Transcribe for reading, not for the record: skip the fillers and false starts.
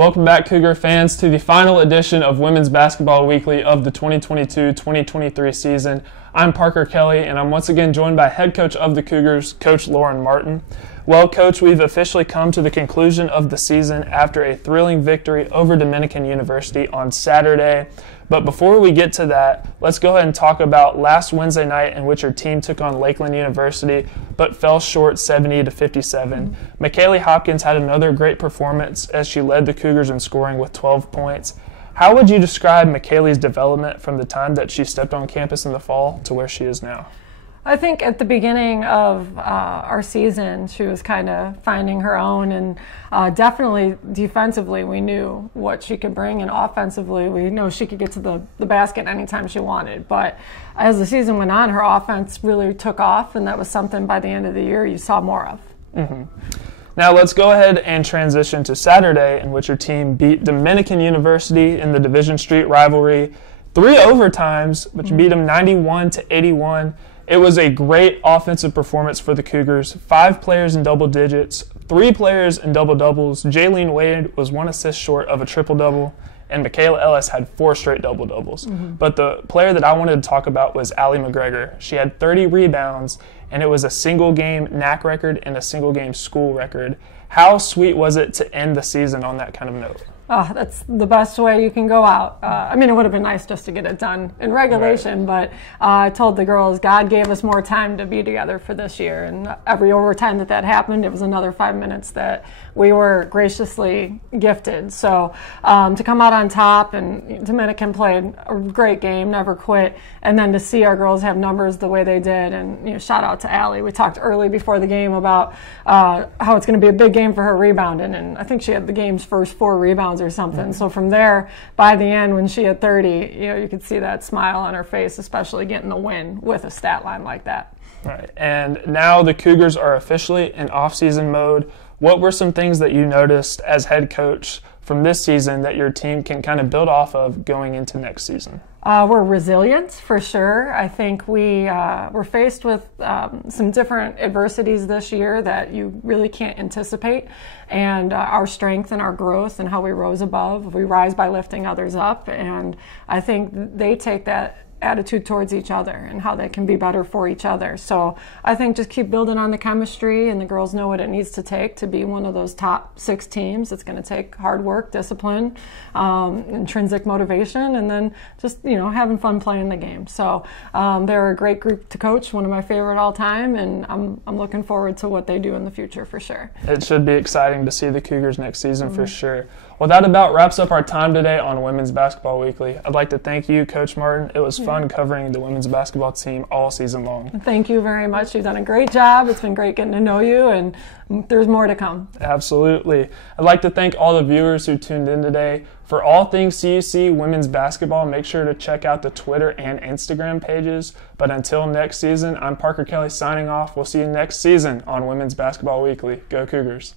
Welcome back, Cougar fans, to the final edition of Women's Basketball Weekly of the 2022-2023 season. I'm Parker Kelly, and I'm once again joined by head coach of the Cougars, Coach Lauren Martin. Well, Coach, we've officially come to the conclusion of the season after a thrilling victory over Dominican University on Saturday. But before we get to that, let's go ahead and talk about last Wednesday night in which your team took on Lakeland University but fell short 70-57. McKaylee Hopkins had another great performance as she led the Cougars in scoring with 12 points. How would you describe McKaylee's development from the time that she stepped on campus in the fall to where she is now? I think at the beginning of our season, she was kind of finding her own, and definitely defensively we knew what she could bring, and offensively we know she could get to the basket anytime she wanted. But as the season went on, her offense really took off, and that was something by the end of the year you saw more of. Now let's go ahead and transition to Saturday, in which your team beat Dominican University in the Division Street rivalry. 3 overtimes, which beat them 91-81. It was a great offensive performance for the Cougars. 5 players in double digits, 3 players in double doubles. Jaylene Wade was 1 assist short of a triple double, and Michaela Ellis had 4 straight double doubles. But the player that I wanted to talk about was Allie McGregor. She had 30 rebounds, and it was a single game NAC record and a single game school record. How sweet was it to end the season on that kind of note? Oh, that's the best way you can go out. I mean, it would have been nice just to get it done in regulation, but I told the girls God gave us more time to be together for this year, and every overtime that happened, it was another 5 minutes that we were graciously gifted. So to come out on top, and Dominican played a great game, never quit, and then to see our girls have numbers the way they did, and shout out to Allie. We talked early before the game about how it's going to be a big game for her rebounding, and I think she had the game's first 4 rebounds or something. So from there, by the end, when she had 30, you could see that smile on her face, especially getting the win with a stat line like that. Right. And now the Cougars are officially in off-season mode. What were some things that you noticed as head coach from this season that your team can kind of build off of going into next season? We're resilient, for sure. I think we're faced with some different adversities this year that you really can't anticipate. And our strength and our growth and how we rose above, we rise by lifting others up. And I think they take that attitude towards each other and how they can be better for each other. So I think just keep building on the chemistry, and the girls know what it needs to take to be one of those top 6 teams. It's going to take hard work, discipline, intrinsic motivation, and then just having fun playing the game. So they're a great group to coach, one of my favorite all time, and I'm looking forward to what they do in the future for sure. It should be exciting to see the Cougars next season for sure. Well, that about wraps up our time today on Women's Basketball Weekly. I'd like to thank you, Coach Martin. It was fun covering the women's basketball team all season long. Thank you very much. You've done a great job. It's been great getting to know you, and there's more to come. Absolutely. I'd like to thank all the viewers who tuned in today. For all things CUC women's basketball, make sure to check out the Twitter and Instagram pages. But until next season, I'm Parker Kelly signing off. We'll see you next season on Women's Basketball Weekly. Go Cougars.